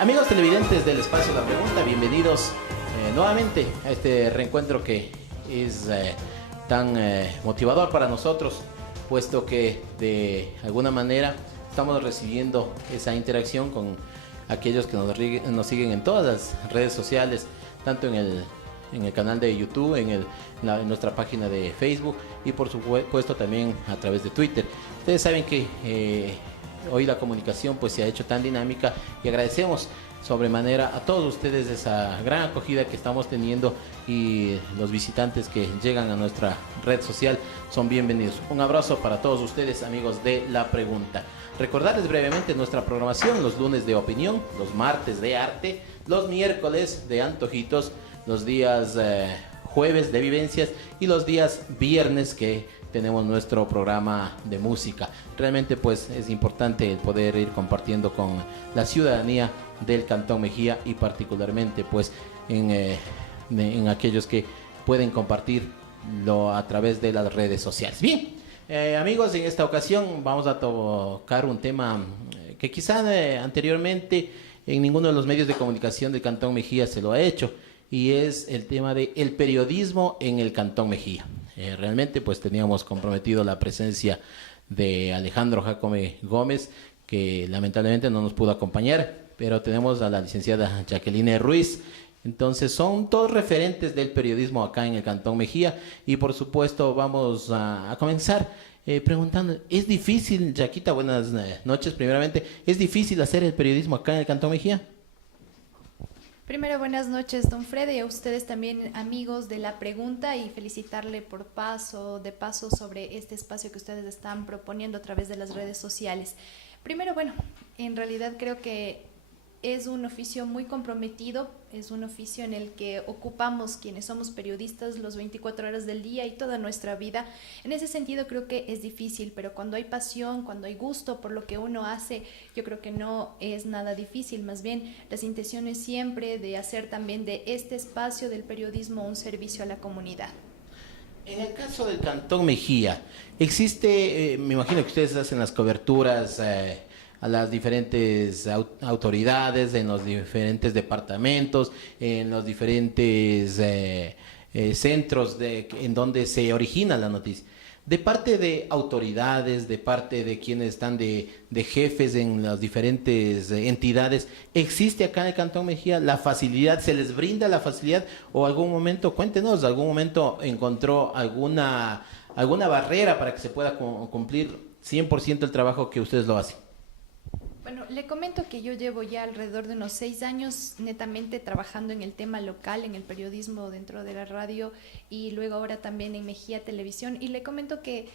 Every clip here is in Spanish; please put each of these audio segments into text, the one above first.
Amigos televidentes del Espacio La Pregunta, bienvenidos nuevamente a este reencuentro que es tan motivador para nosotros, puesto que de alguna manera estamos recibiendo esa interacción con aquellos que nos siguen en todas las redes sociales, tanto en el canal de YouTube, en nuestra página de Facebook y por supuesto también a través de Twitter. Ustedes saben que hoy la comunicación pues se ha hecho tan dinámica y agradecemos sobremanera a todos ustedes esa gran acogida que estamos teniendo, y los visitantes que llegan a nuestra red social son bienvenidos. Un abrazo para todos ustedes, amigos de La Pregunta. Recordarles brevemente nuestra programación: los lunes de opinión, los martes de arte, los miércoles de antojitos, los días jueves de vivencias y los días viernes que tenemos nuestro programa de música. Realmente pues es importante el poder ir compartiendo con la ciudadanía del Cantón Mejía y particularmente pues en aquellos que pueden compartirlo a través de las redes sociales. Bien, amigos, en esta ocasión vamos a tocar un tema que quizá anteriormente en ninguno de los medios de comunicación del Cantón Mejía se lo ha hecho, y es el tema del periodismo en el Cantón Mejía. Realmente pues teníamos comprometido la presencia de Alejandro Jacome Gómez, que lamentablemente no nos pudo acompañar, pero tenemos a la licenciada Jacqueline Ruiz. Entonces son todos referentes del periodismo acá en el Cantón Mejía, y por supuesto vamos a comenzar preguntando, ¿es difícil, Jaquita, buenas noches primeramente, ¿es difícil hacer el periodismo acá en el Cantón Mejía? Primero, buenas noches, don Freddy, y a ustedes también, amigos de La Pregunta, y felicitarle de paso sobre este espacio que ustedes están proponiendo a través de las redes sociales. Primero, bueno, en realidad creo que es un oficio muy comprometido, es un oficio en el que ocupamos quienes somos periodistas los 24 horas del día y toda nuestra vida. En ese sentido creo que es difícil, pero cuando hay pasión, cuando hay gusto por lo que uno hace, yo creo que no es nada difícil. Más bien, las intenciones siempre de hacer también de este espacio del periodismo un servicio a la comunidad. En el caso del Cantón Mejía, existe, me imagino que ustedes hacen las coberturas a las diferentes autoridades, en los diferentes departamentos, en los diferentes centros en donde se origina la noticia. De parte de autoridades, de parte de quienes están de jefes en las diferentes entidades, ¿existe acá en el Cantón Mejía la facilidad? ¿Se les brinda la facilidad? ¿O algún momento, cuéntenos, algún momento encontró alguna barrera para que se pueda cumplir 100% el trabajo que ustedes lo hacen? Bueno, le comento que yo llevo ya alrededor de unos 6 años netamente trabajando en el tema local, en el periodismo dentro de la radio, y luego ahora también en Mejía Televisión, y le comento que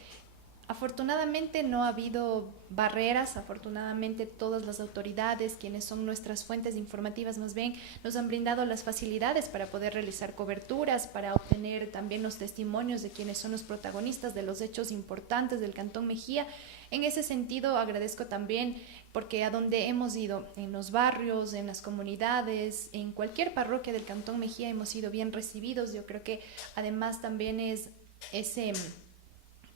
afortunadamente no ha habido barreras. Afortunadamente todas las autoridades, quienes son nuestras fuentes informativas, más bien nos han brindado las facilidades para poder realizar coberturas, para obtener también los testimonios de quienes son los protagonistas de los hechos importantes del Cantón Mejía. En ese sentido agradezco también, porque a donde hemos ido, en los barrios, en las comunidades, en cualquier parroquia del Cantón Mejía, hemos sido bien recibidos. Yo creo que además también es ese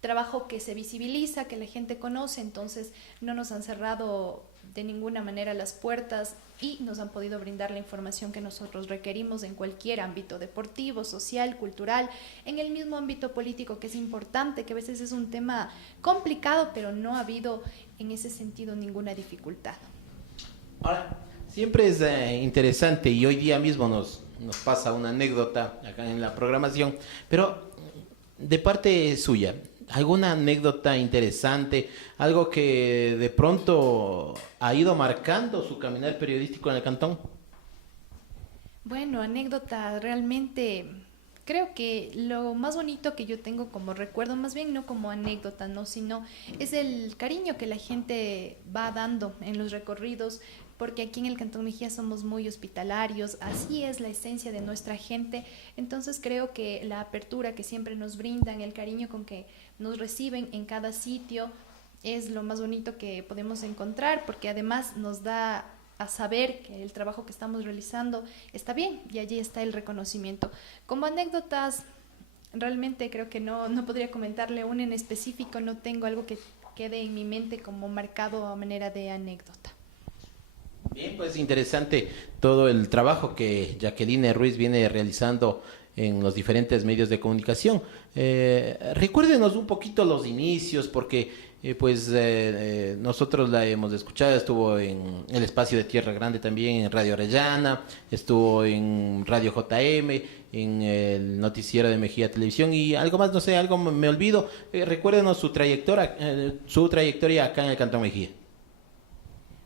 trabajo que se visibiliza, que la gente conoce, entonces no nos han cerrado de ninguna manera las puertas y nos han podido brindar la información que nosotros requerimos en cualquier ámbito deportivo, social, cultural, en el mismo ámbito político, que es importante, que a veces es un tema complicado, pero no ha habido en ese sentido ninguna dificultad. Ahora, siempre es interesante, y hoy día mismo nos pasa una anécdota acá en la programación, pero de parte suya, ¿alguna anécdota interesante, algo que de pronto ha ido marcando su caminar periodístico en el cantón? Bueno, anécdota, realmente creo que lo más bonito que yo tengo como recuerdo, más bien no como anécdota, no, sino es el cariño que la gente va dando en los recorridos, porque aquí en el Cantón Mejía somos muy hospitalarios, así es la esencia de nuestra gente. Entonces creo que la apertura que siempre nos brindan, el cariño con que nos reciben en cada sitio, es lo más bonito que podemos encontrar, porque además nos da a saber que el trabajo que estamos realizando está bien, y allí está el reconocimiento. Como anécdotas, realmente creo que no podría comentarle una en específico, no tengo algo que quede en mi mente como marcado a manera de anécdota. Bien, pues interesante todo el trabajo que Jacqueline Ruiz viene realizando en los diferentes medios de comunicación. Recuérdenos un poquito los inicios, porque nosotros la hemos escuchado, estuvo en el espacio de Tierra Grande también, en Radio Orellana, estuvo en Radio JM, en el noticiero de Mejía Televisión y algo más, no sé, algo me olvido. Recuérdenos su trayectoria acá en el Cantón Mejía.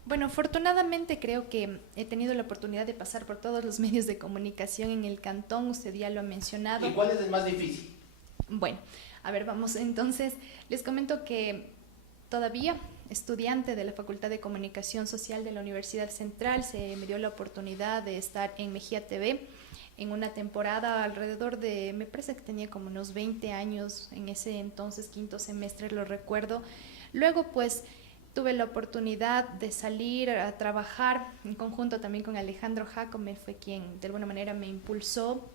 Bueno, afortunadamente creo que he tenido la oportunidad de pasar por todos los medios de comunicación en el cantón, usted ya lo ha mencionado. ¿Y cuál es el más difícil? Bueno, a ver, vamos entonces, les comento que todavía estudiante de la Facultad de Comunicación Social de la Universidad Central, se me dio la oportunidad de estar en Mejía TV en una temporada alrededor de, me parece que tenía como unos 20 años, en ese entonces, quinto semestre, lo recuerdo. Luego, pues, tuve la oportunidad de salir a trabajar en conjunto también con Alejandro Jacome, fue quien de alguna manera me impulsó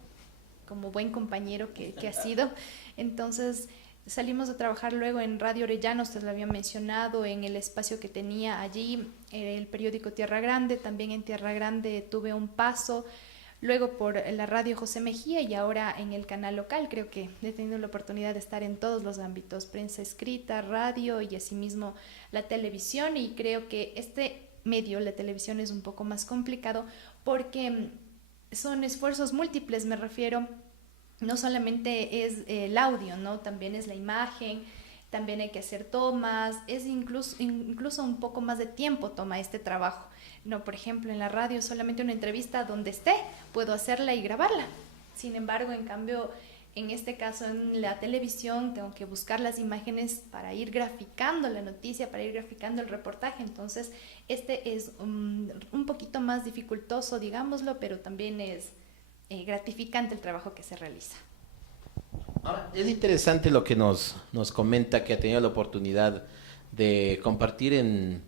como buen compañero que ha sido. Entonces salimos a trabajar luego en Radio Orellana, usted lo había mencionado, en el espacio que tenía allí, el periódico Tierra Grande. También en Tierra Grande tuve un paso, luego por la radio José Mejía y ahora en el canal local. Creo que he tenido la oportunidad de estar en todos los ámbitos, prensa escrita, radio y asimismo la televisión, y creo que este medio, la televisión, es un poco más complicado porque son esfuerzos múltiples, me refiero, no solamente es el audio, ¿no? También es la imagen, también hay que hacer tomas, es incluso un poco más de tiempo toma este trabajo. No, por ejemplo, en la radio solamente una entrevista donde esté, puedo hacerla y grabarla. Sin embargo, en cambio, en este caso en la televisión tengo que buscar las imágenes para ir graficando la noticia, para ir graficando el reportaje. Entonces, este es un poquito más dificultoso, digámoslo, pero también es gratificante el trabajo que se realiza. Ahora, es interesante lo que nos comenta, que ha tenido la oportunidad de compartir en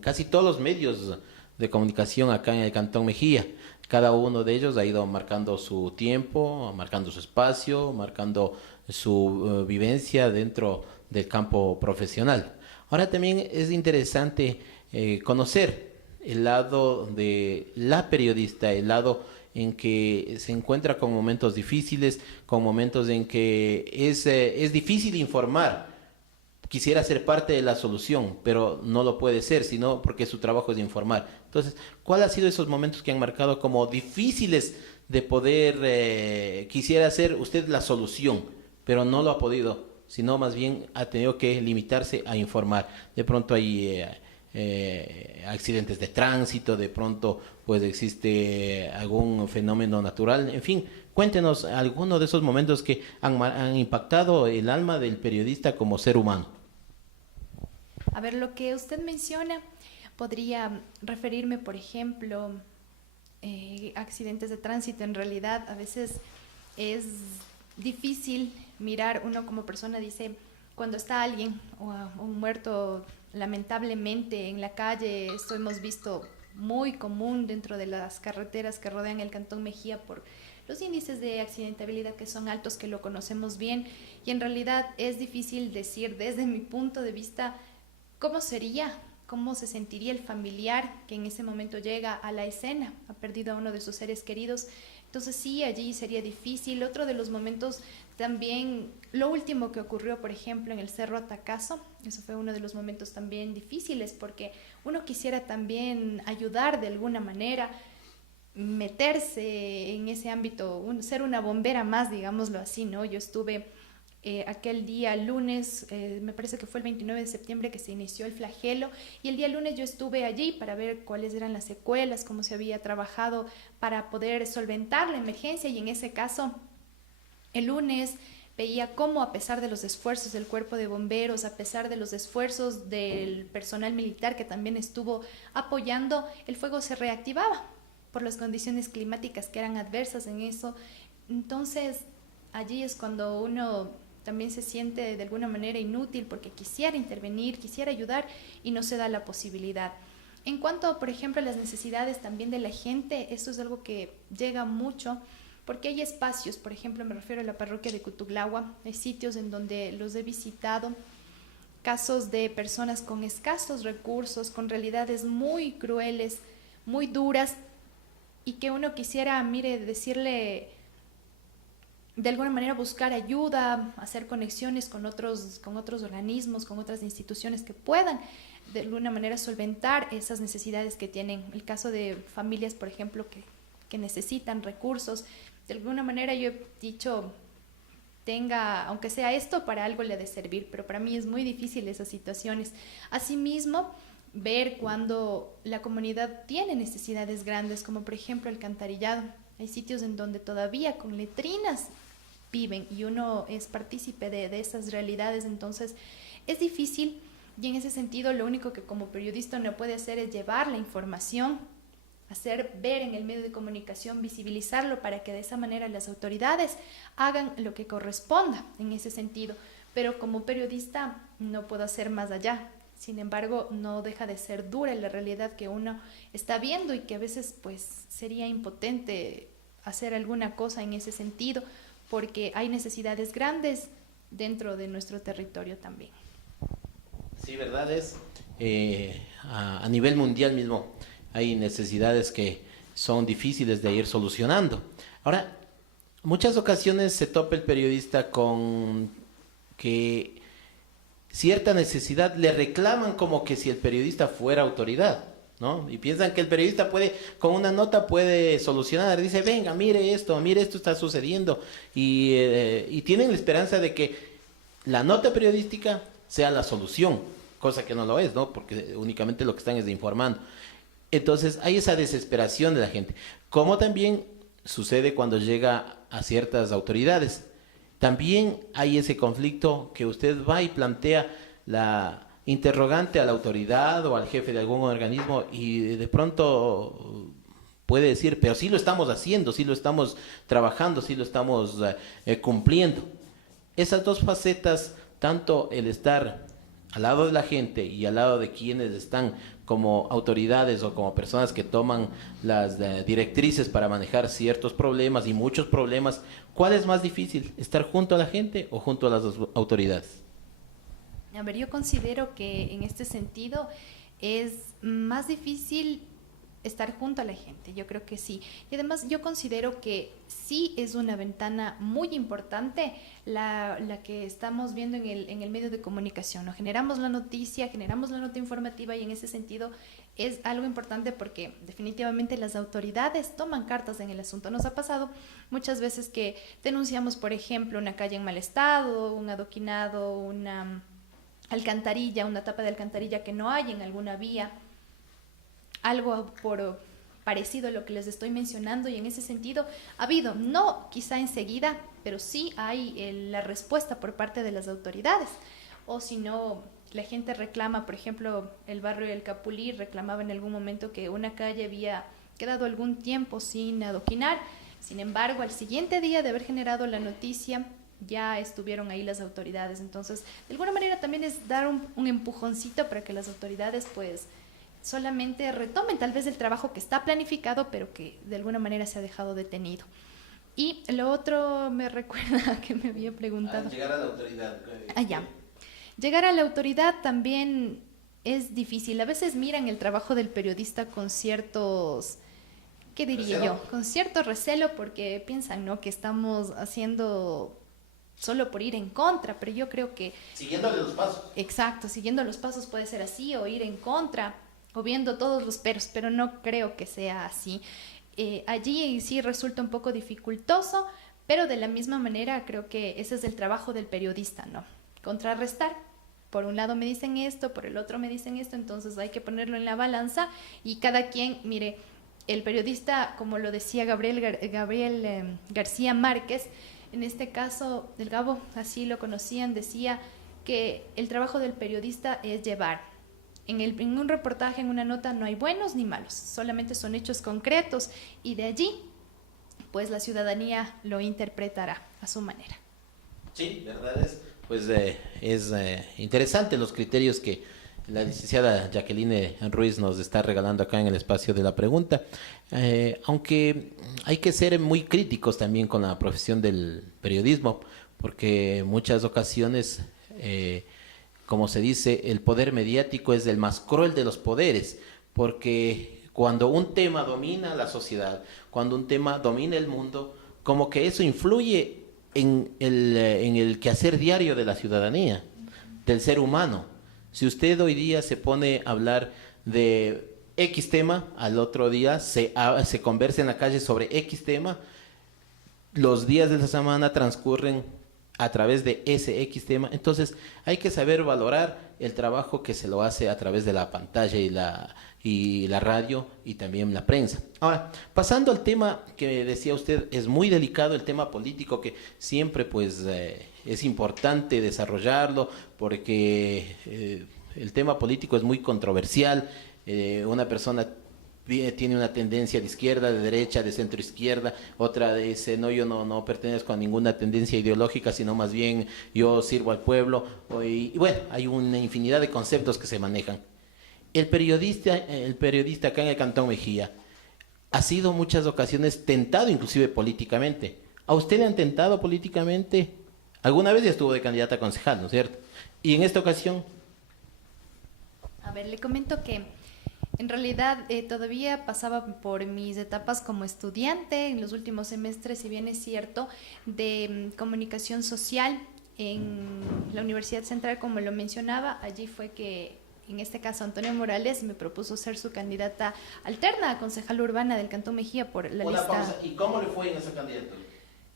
casi todos los medios de comunicación acá en el Cantón Mejía. Cada uno de ellos ha ido marcando su tiempo, marcando su espacio, marcando su vivencia dentro del campo profesional. Ahora también es interesante conocer el lado de la periodista, el lado en que se encuentra con momentos difíciles, con momentos en que es difícil informar. Quisiera ser parte de la solución, pero no lo puede ser, sino porque su trabajo es informar. Entonces, ¿cuál ha sido esos momentos que han marcado como difíciles de poder, quisiera ser usted la solución, pero no lo ha podido, sino más bien ha tenido que limitarse a informar? De pronto hay accidentes de tránsito, de pronto pues existe algún fenómeno natural, en fin, cuéntenos algunos de esos momentos que han impactado el alma del periodista como ser humano. A ver, lo que usted menciona, podría referirme, por ejemplo, accidentes de tránsito. En realidad, a veces es difícil mirar, uno como persona dice, cuando está alguien o un muerto lamentablemente en la calle, esto hemos visto muy común dentro de las carreteras que rodean el Cantón Mejía por los índices de accidentabilidad que son altos, que lo conocemos bien, y en realidad es difícil decir desde mi punto de vista cómo sería, cómo se sentiría el familiar que en ese momento llega a la escena, ha perdido a uno de sus seres queridos. Entonces sí, allí sería difícil. Otro de los momentos también, lo último que ocurrió, por ejemplo, en el Cerro Atacazo, eso fue uno de los momentos también difíciles, porque uno quisiera también ayudar de alguna manera, meterse en ese ámbito, ser una bombera más, digámoslo así, ¿no? Yo estuve aquel día lunes, me parece que fue el 29 de septiembre que se inició el flagelo, y el día lunes yo estuve allí para ver cuáles eran las secuelas, cómo se había trabajado para poder solventar la emergencia, y en ese caso, el lunes veía cómo, a pesar de los esfuerzos del cuerpo de bomberos, a pesar de los esfuerzos del personal militar que también estuvo apoyando, el fuego se reactivaba por las condiciones climáticas que eran adversas en eso. Entonces, allí es cuando uno también se siente de alguna manera inútil, porque quisiera intervenir, quisiera ayudar y no se da la posibilidad. En cuanto, por ejemplo, a las necesidades también de la gente, esto es algo que llega mucho, porque hay espacios, por ejemplo, me refiero a la parroquia de Cutuglagua, hay sitios en donde los he visitado, casos de personas con escasos recursos, con realidades muy crueles, muy duras y que uno quisiera, mire, decirle, de alguna manera buscar ayuda, hacer conexiones con otros organismos, con otras instituciones que puedan de alguna manera solventar esas necesidades que tienen. El caso de familias, por ejemplo, que necesitan recursos. De alguna manera yo he dicho, tenga, aunque sea esto, para algo le ha de servir, pero para mí es muy difícil esas situaciones. Asimismo, ver cuando la comunidad tiene necesidades grandes, como por ejemplo el alcantarillado. Hay sitios en donde todavía con letrinas viven y uno es partícipe de esas realidades, entonces es difícil y en ese sentido lo único que como periodista uno puede hacer es llevar la información, hacer ver en el medio de comunicación, visibilizarlo para que de esa manera las autoridades hagan lo que corresponda en ese sentido, pero como periodista no puedo hacer más allá. Sin embargo, no deja de ser dura la realidad que uno está viendo y que a veces pues sería impotente hacer alguna cosa en ese sentido, porque hay necesidades grandes dentro de nuestro territorio también. Sí, verdad es. A nivel mundial mismo hay necesidades que son difíciles de ir solucionando. Ahora, muchas ocasiones se topa el periodista con que cierta necesidad le reclaman como que si el periodista fuera autoridad, ¿no? Y piensan que el periodista puede, con una nota puede solucionar, dice, venga, mire esto está sucediendo, y tienen la esperanza de que la nota periodística sea la solución, cosa que no lo es, ¿no? Porque únicamente lo que están es informando. Entonces hay esa desesperación de la gente, como también sucede cuando llega a ciertas autoridades. También hay ese conflicto que usted va y plantea la interrogante a la autoridad o al jefe de algún organismo y de pronto puede decir, pero sí lo estamos haciendo, sí lo estamos trabajando, sí lo estamos cumpliendo. Esas dos facetas, tanto el estar al lado de la gente y al lado de quienes están como autoridades o como personas que toman las directrices para manejar ciertos problemas y muchos problemas, ¿cuál es más difícil? ¿Estar junto a la gente o junto a las autoridades? A ver, yo considero que en este sentido es más difícil estar junto a la gente, yo creo que sí. Y además yo considero que sí es una ventana muy importante la que estamos viendo en el medio de comunicación, ¿no? Generamos la noticia informativa y en ese sentido es algo importante porque definitivamente las autoridades toman cartas en el asunto. Nos ha pasado muchas veces que denunciamos, por ejemplo, una calle en mal estado, un adoquinado, una alcantarilla, una tapa de alcantarilla que no hay en alguna vía, algo parecido a lo que les estoy mencionando, y en ese sentido ha habido, no quizá enseguida, pero sí hay la respuesta por parte de las autoridades. O si no, la gente reclama, por ejemplo, el barrio del Capulí reclamaba en algún momento que una calle había quedado algún tiempo sin adoquinar. Sin embargo, al siguiente día de haber generado la noticia, ya estuvieron ahí las autoridades. Entonces, de alguna manera también es dar un empujoncito para que las autoridades pues solamente retomen tal vez el trabajo que está planificado, pero que de alguna manera se ha dejado detenido. Y lo otro me recuerda que me había preguntado. Llegar a la autoridad. Ya. Llegar a la autoridad también es difícil. A veces miran el trabajo del periodista con ciertos, ¿qué diría yo? Con cierto recelo porque piensan, ¿no?, que estamos haciendo solo por ir en contra, pero yo creo que... Siguiéndole los pasos. Exacto, siguiendo los pasos puede ser así, o ir en contra, o viendo todos los peros, pero no creo que sea así. Allí sí resulta un poco dificultoso, pero de la misma manera creo que ese es el trabajo del periodista, ¿no? Contrarrestar. Por un lado me dicen esto, por el otro me dicen esto, entonces hay que ponerlo en la balanza y cada quien, mire, el periodista, como lo decía Gabriel García Márquez, en este caso, el Gabo, así lo conocían, decía que el trabajo del periodista es llevar. En un reportaje, en una nota, no hay buenos ni malos, solamente son hechos concretos y de allí, pues la ciudadanía lo interpretará a su manera. Sí, verdad es. Pues es interesante los criterios que la licenciada Jacqueline Ruiz nos está regalando acá en el espacio de la pregunta, aunque hay que ser muy críticos también con la profesión del periodismo, porque en muchas ocasiones, como se dice, el poder mediático es el más cruel de los poderes, porque cuando un tema domina la sociedad, cuando un tema domina el mundo, como que eso influye en el quehacer diario de la ciudadanía, del ser humano. Si usted hoy día se pone a hablar de X tema, al otro día se conversa en la calle sobre X tema, los días de la semana transcurren a través de ese X tema. Entonces hay que saber valorar el trabajo que se lo hace a través de la pantalla y la radio y también la prensa. Ahora, pasando al tema que decía usted, es muy delicado el tema político, que siempre pues es importante desarrollarlo porque el tema político es muy controversial. Una persona tiene una tendencia de izquierda, de derecha, de centro izquierda, otra dice, no, yo no pertenezco a ninguna tendencia ideológica, sino más bien yo sirvo al pueblo, y bueno, hay una infinidad de conceptos que se manejan. El periodista acá en el Cantón Mejía ha sido muchas ocasiones tentado inclusive políticamente. ¿A usted le han tentado políticamente? Alguna vez ya estuvo de candidata a concejal, ¿no es cierto? Y en esta ocasión... A ver, le comento que en realidad todavía pasaba por mis etapas como estudiante en los últimos semestres, si bien es cierto, de comunicación social en la Universidad Central, como lo mencionaba. Allí fue que, en este caso, Antonio Morales me propuso ser su candidata alterna a concejal urbana del Cantón Mejía por la lista. Pausa. ¿Y cómo le fue en esa candidatura?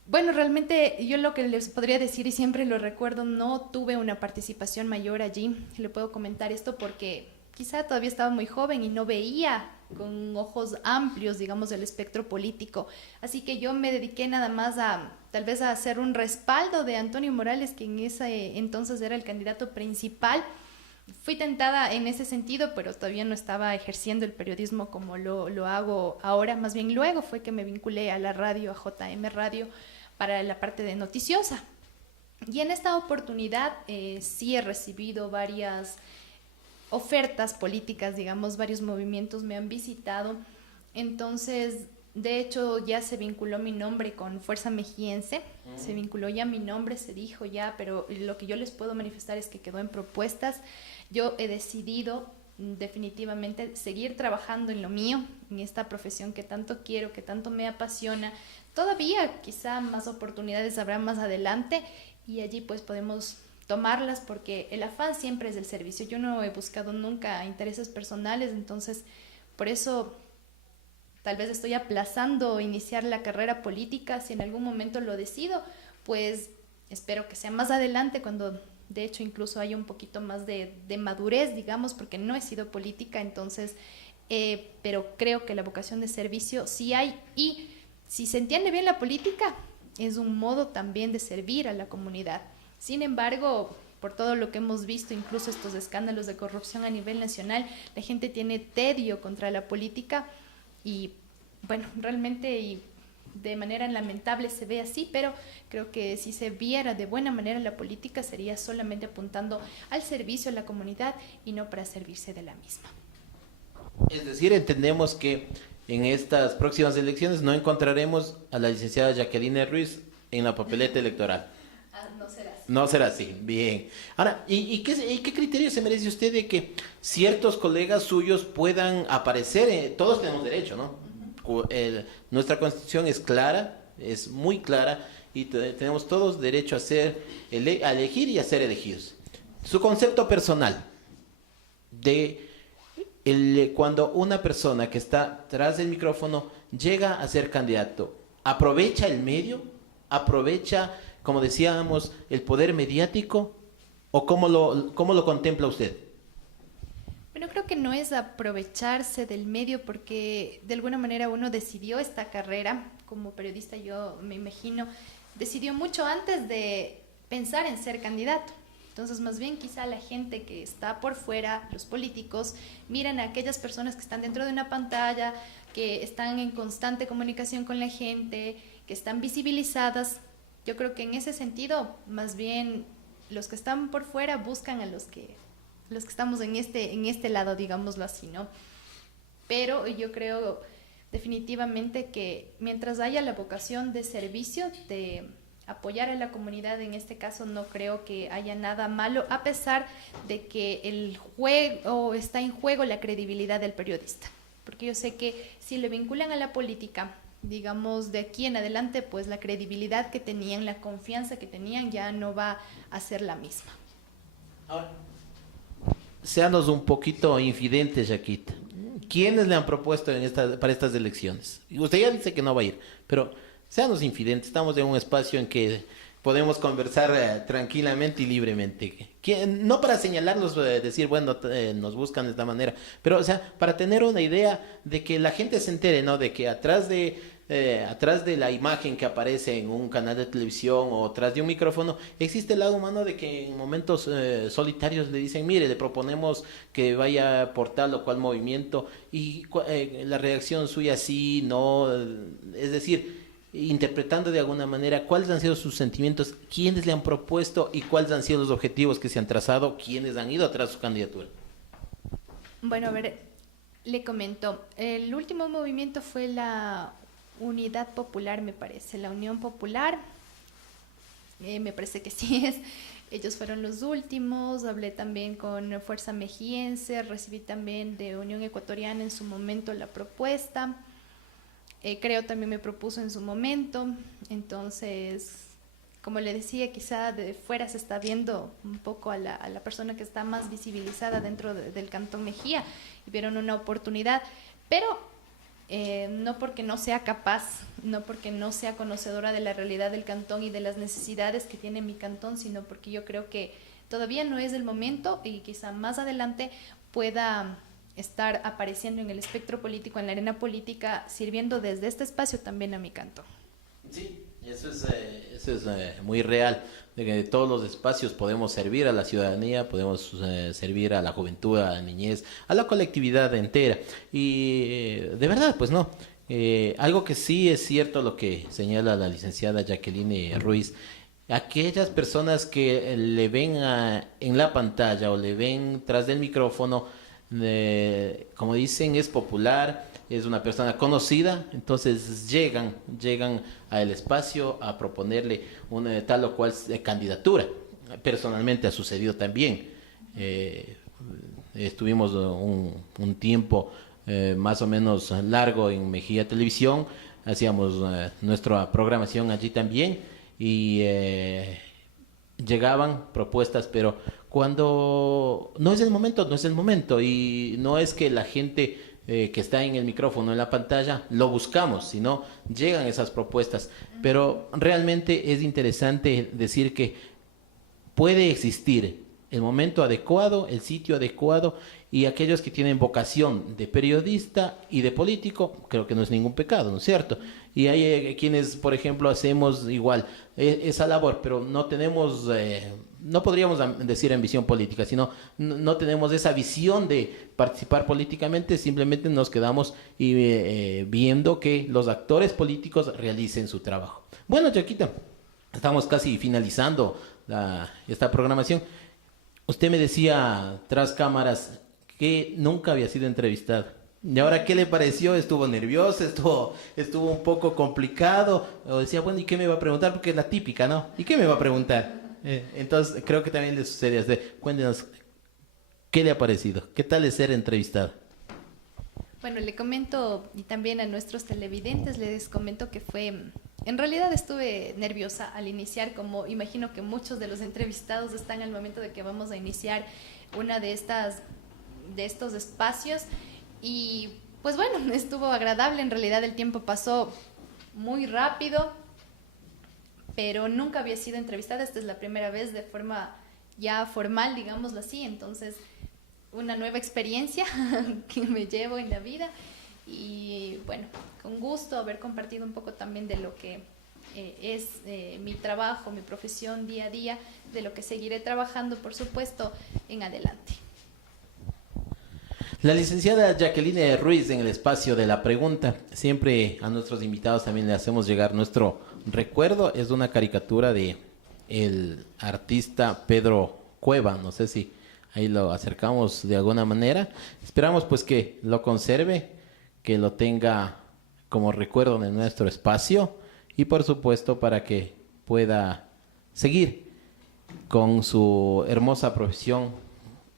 Bueno, realmente yo lo que les podría decir, y siempre lo recuerdo, no tuve una participación mayor allí. Le puedo comentar esto porque quizá todavía estaba muy joven y no veía con ojos amplios, digamos, el espectro político. Así que yo me dediqué nada más tal vez a hacer un respaldo de Antonio Morales, que en ese entonces era el candidato principal. Fui tentada en ese sentido, pero todavía no estaba ejerciendo el periodismo como lo hago ahora. Más bien luego fue que me vinculé a la radio, a JM Radio, para la parte de noticiosa. Y en esta oportunidad sí he recibido varias ofertas políticas, digamos, varios movimientos me han visitado. Entonces, de hecho, ya se vinculó mi nombre con Fuerza Mejiense, se vinculó ya mi nombre, se dijo ya, pero lo que yo les puedo manifestar es que quedó en propuestas. Yo he decidido definitivamente seguir trabajando en lo mío, en esta profesión que tanto quiero, que tanto me apasiona. Todavía quizá más oportunidades habrá más adelante y allí pues podemos tomarlas, porque el afán siempre es del servicio. Yo no he buscado nunca intereses personales, entonces por eso tal vez estoy aplazando iniciar la carrera política. Si en algún momento lo decido, pues espero que sea más adelante, cuando de hecho incluso haya un poquito más de madurez, digamos, porque no he sido política, entonces, pero creo que la vocación de servicio sí hay, y si se entiende bien la política, es un modo también de servir a la comunidad. Sin embargo, por todo lo que hemos visto, incluso estos escándalos de corrupción a nivel nacional, la gente tiene tedio contra la política y, bueno, realmente y de manera lamentable se ve así, pero creo que si se viera de buena manera la política, sería solamente apuntando al servicio a la comunidad y no para servirse de la misma. Es decir, entendemos que en estas próximas elecciones no encontraremos a la licenciada Jacqueline Ruiz en la papeleta electoral. No será así. No será así, bien. Ahora, ¿y qué criterio se merece usted de que ciertos colegas suyos puedan aparecer? Todos tenemos derecho, ¿no? Nuestra Constitución es clara, es muy clara, y tenemos todos derecho a elegir y a ser elegidos. Su concepto personal de cuando una persona que está tras del micrófono llega a ser candidato, ¿aprovecha el medio? ¿Aprovecha, como decíamos, el poder mediático? ¿O cómo lo contempla usted? Bueno, creo que no es aprovecharse del medio, porque de alguna manera uno decidió esta carrera como periodista, yo me imagino, decidió mucho antes de pensar en ser candidato. Entonces, más bien quizá la gente que está por fuera, los políticos, miran a aquellas personas que están dentro de una pantalla, que están en constante comunicación con la gente, que están visibilizadas. Yo creo que en ese sentido, más bien los que están por fuera buscan a los que estamos en este lado, digámoslo así, ¿no? Pero yo creo definitivamente que mientras haya la vocación de servicio, de apoyar a la comunidad, en este caso no creo que haya nada malo, a pesar de que está en juego la credibilidad del periodista. porque yo sé que si le vinculan a la política, digamos, de aquí en adelante, pues la credibilidad que tenían, la confianza que tenían ya no va a ser la misma. Ahora, seanos un poquito infidentes, Yaquita. ¿Quiénes le han propuesto para estas elecciones? Y usted ya dice que no va a ir, pero seanos infidentes. Estamos en un espacio en que podemos conversar tranquilamente y libremente. No para señalarnos, decir, bueno, nos buscan de esta manera, pero, o sea, para tener una idea de que la gente se entere, ¿no? De que atrás de la imagen que aparece en un canal de televisión o atrás de un micrófono, existe el lado humano de que en momentos solitarios le dicen, mire, le proponemos que vaya por tal o cual movimiento y la reacción suya sí, no, es decir, interpretando de alguna manera cuáles han sido sus sentimientos, quiénes le han propuesto y cuáles han sido los objetivos que se han trazado, quiénes han ido atrás de su candidatura. Bueno, a ver, le comento, el último movimiento fue la Unidad Popular, me parece, la Unión Popular, me parece que sí es, ellos fueron los últimos. Hablé también con Fuerza Mejiense, recibí también de Unión Ecuatoriana en su momento la propuesta, creo también me propuso en su momento, entonces, como le decía, quizá de fuera se está viendo un poco a la persona que está más visibilizada dentro del Cantón Mejía y vieron una oportunidad, pero no porque no sea capaz, no porque no sea conocedora de la realidad del cantón y de las necesidades que tiene mi cantón, sino porque yo creo que todavía no es el momento y quizá más adelante pueda estar apareciendo en el espectro político, en la arena política, sirviendo desde este espacio también a mi cantón. Sí, eso es muy real, de que de todos los espacios podemos servir a la ciudadanía, podemos servir a la juventud, a la niñez, a la colectividad entera. Y de verdad, pues no. Algo que sí es cierto lo que señala la licenciada Jacqueline Ruiz, aquellas personas que le ven en la pantalla o le ven tras del micrófono, como dicen, es popular, es una persona conocida, entonces llegan al espacio a proponerle una tal o cual candidatura. Personalmente ha sucedido también. Estuvimos un tiempo más o menos largo en Mejía Televisión, hacíamos nuestra programación allí también y llegaban propuestas, pero cuando no es el momento y no es que la gente que está en el micrófono, en la pantalla, lo buscamos, sino llegan esas propuestas. Pero realmente es interesante decir que puede existir el momento adecuado, el sitio adecuado, y aquellos que tienen vocación de periodista y de político, creo que no es ningún pecado, ¿no es cierto? Y hay quienes, por ejemplo, hacemos igual esa labor, pero no tenemos, no podríamos decir ambición política, sino no tenemos esa visión de participar políticamente, simplemente nos quedamos viendo que los actores políticos realicen su trabajo. Bueno, Chaquita, estamos casi finalizando esta programación. Usted me decía tras cámaras que nunca había sido entrevistada. ¿Y ahora qué le pareció? ¿Estuvo nerviosa? ¿Estuvo un poco complicado? O decía, bueno, ¿y qué me va a preguntar? Porque es la típica, ¿no? ¿Y qué me va a preguntar? Entonces, creo que también le sucede a usted. Cuéntenos, ¿qué le ha parecido? ¿Qué tal es ser entrevistada? Bueno, le comento, y también a nuestros televidentes les comento que en realidad estuve nerviosa al iniciar, como imagino que muchos de los entrevistados están al momento de que vamos a iniciar una de estos espacios. Y pues bueno, estuvo agradable, en realidad el tiempo pasó muy rápido, pero nunca había sido entrevistada, esta es la primera vez de forma ya formal, digámoslo así, entonces una nueva experiencia que me llevo en la vida y bueno, con gusto haber compartido un poco también de lo que es mi trabajo, mi profesión día a día, de lo que seguiré trabajando, por supuesto, en adelante. La licenciada Jacqueline Ruiz en el espacio de la pregunta. Siempre a nuestros invitados también le hacemos llegar nuestro recuerdo. Es una caricatura de el artista Pedro Cueva. No sé si ahí lo acercamos de alguna manera. Esperamos pues que lo conserve, que lo tenga como recuerdo en nuestro espacio y por supuesto para que pueda seguir con su hermosa profesión.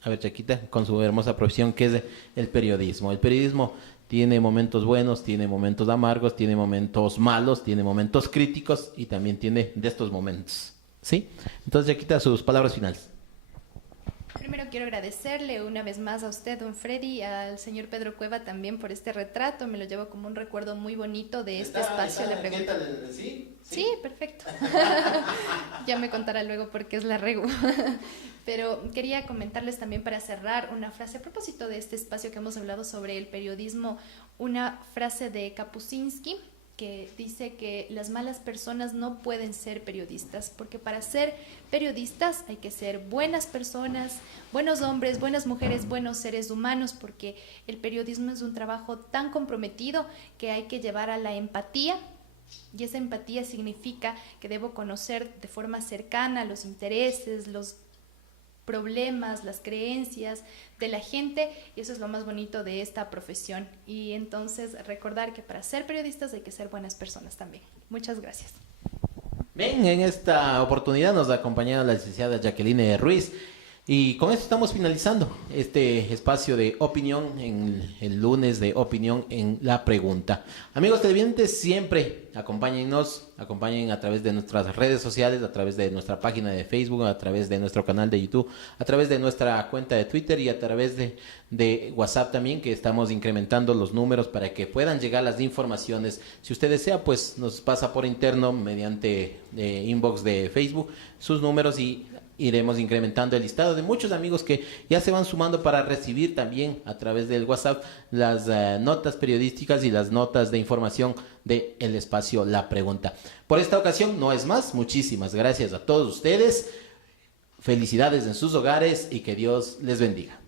A ver, Chaquita, con su hermosa profesión que es el periodismo. El periodismo tiene momentos buenos, tiene momentos amargos, tiene momentos malos, tiene momentos críticos y también tiene de estos momentos, ¿sí? Entonces, Yaquita, sus palabras finales. Primero quiero agradecerle una vez más a usted, don Freddy, al señor Pedro Cueva también por este retrato. Me lo llevo como un recuerdo muy bonito de este espacio de preguntas. ¿Sí? Sí, perfecto. Ya me contará luego por qué es la regu. Pero quería comentarles también para cerrar una frase a propósito de este espacio que hemos hablado sobre el periodismo, una frase de Kapuscinski que dice que las malas personas no pueden ser periodistas, porque para ser periodistas hay que ser buenas personas, buenos hombres, buenas mujeres, buenos seres humanos, porque el periodismo es un trabajo tan comprometido que hay que llevar a la empatía, y esa empatía significa que debo conocer de forma cercana los intereses, los problemas, las creencias de la gente, y eso es lo más bonito de esta profesión. Y entonces recordar que para ser periodistas hay que ser buenas personas también. Muchas gracias. Bien, en esta oportunidad nos ha acompañado la licenciada Jacqueline Ruiz. Y con esto estamos finalizando este espacio de opinión en el lunes de opinión en la pregunta. Amigos televidentes, siempre acompañen a través de nuestras redes sociales, a través de nuestra página de Facebook, a través de nuestro canal de YouTube, a través de nuestra cuenta de Twitter y a través de WhatsApp también, que estamos incrementando los números para que puedan llegar las informaciones. Si usted desea, pues nos pasa por interno mediante inbox de Facebook sus números y iremos incrementando el listado de muchos amigos que ya se van sumando para recibir también a través del WhatsApp las notas periodísticas y las notas de información del espacio La Pregunta. Por esta ocasión no es más. Muchísimas gracias a todos ustedes. Felicidades en sus hogares y que Dios les bendiga.